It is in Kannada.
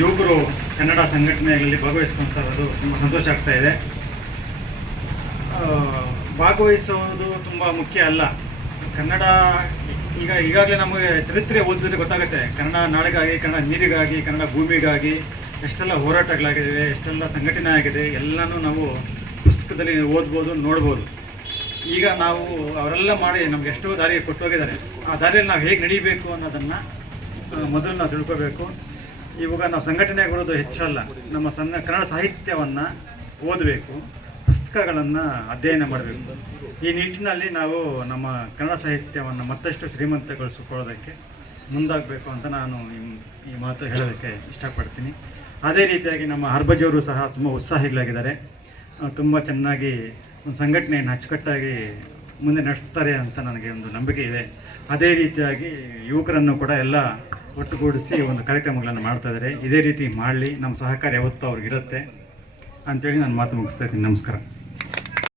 ಯುವಕರು ಕನ್ನಡ ಸಂಘಟನೆಗಳಲ್ಲಿ ಭಾಗವಹಿಸ್ಕೊಂತ ಇರೋದು ತುಂಬ ಸಂತೋಷ ಆಗ್ತಾ ಇದೆ. ಭಾಗವಹಿಸೋದು ತುಂಬ ಮುಖ್ಯ ಅಲ್ಲ. ಕನ್ನಡ ಈಗ ಈಗಾಗಲೇ ನಮಗೆ ಚರಿತ್ರೆ ಓದಿದ್ರೆ ಗೊತ್ತಾಗುತ್ತೆ. ಕನ್ನಡ ನಾಡಿಗಾಗಿ, ಕನ್ನಡ ನೀರಿಗಾಗಿ, ಕನ್ನಡ ಭೂಮಿಗಾಗಿ ಎಷ್ಟೆಲ್ಲ ಹೋರಾಟಗಳಾಗಿವೆ ಎಷ್ಟೆಲ್ಲ ಸಂಘಟನೆ ಆಗಿದೆ, ಎಲ್ಲನೂ ನಾವು ಪುಸ್ತಕದಲ್ಲಿ ಓದ್ಬೋದು, ನೋಡ್ಬೋದು. ಈಗ ನಾವು ಅವರೆಲ್ಲ ಮಾಡಿ ನಮ್ಗೆ ಎಷ್ಟೋ ದಾರಿ ಕೊಟ್ಟೋಗಿದ್ದಾರೆ ಆ ದಾರಿಯಲ್ಲಿ ನಾವು ಹೇಗೆ ನಡೀಬೇಕು ಅನ್ನೋದನ್ನು ಮೊದಲು ನಾವು ತಿಳ್ಕೋಬೇಕು. ಇವಾಗ ನಾವು ಸಂಘಟನೆ ಕೊಡೋದು ಹೆಚ್ಚಲ್ಲ. ನಮ್ಮ ಸಣ್ಣ ಕನ್ನಡ ಸಾಹಿತ್ಯವನ್ನು ಓದಬೇಕು, ಪುಸ್ತಕಗಳನ್ನು ಅಧ್ಯಯನ ಮಾಡಬೇಕು. ಈ ನಿಟ್ಟಿನಲ್ಲಿ ನಾವು ನಮ್ಮ ಕನ್ನಡ ಸಾಹಿತ್ಯವನ್ನು ಮತ್ತಷ್ಟು ಶ್ರೀಮಂತಗೊಳಿಸಿಕೊಳ್ಳೋದಕ್ಕೆ ಮುಂದಾಗಬೇಕು ಅಂತ ನಾನು ಈ- ಮಾತು ಹೇಳೋದಕ್ಕೆ ಇಷ್ಟಪಡ್ತೀನಿ. ಅದೇ ರೀತಿಯಾಗಿ ನಮ್ಮ ಹರ್ಭಜವರು ಸಹ ತುಂಬ ಉತ್ಸಾಹಿಗಳಾಗಿದ್ದಾರೆ. ತುಂಬ ಚೆನ್ನಾಗಿ ಒಂದು ಸಂಘಟನೆಯನ್ನು ಅಚ್ಚುಕಟ್ಟಾಗಿ ಮುಂದೆ ನಡೆಸ್ತಾರೆ ಅಂತ ನನಗೆ ಒಂದು ನಂಬಿಕೆ ಇದೆ. ಅದೇ ರೀತಿಯಾಗಿ ಯುವಕರನ್ನು ಕೂಡ ಎಲ್ಲ ಒಟ್ಟುಗೂಡಿಸಿ ಒಂದು ಕಾರ್ಯಕ್ರಮಗಳನ್ನು ಮಾಡ್ತಾ ಇದ್ದಾರೆ. ಇದೇ ರೀತಿ ಮಾಡಲಿ, ನಮ್ಮ ಸಹಕಾರ ಯಾವತ್ತೂ ಅವ್ರಿಗಿರುತ್ತೆ ಅಂತೇಳಿ ನಾನು ಮಾತು ಮುಗಿಸ್ತಾ ಇದ್ದೀನಿ. ನಮಸ್ಕಾರ.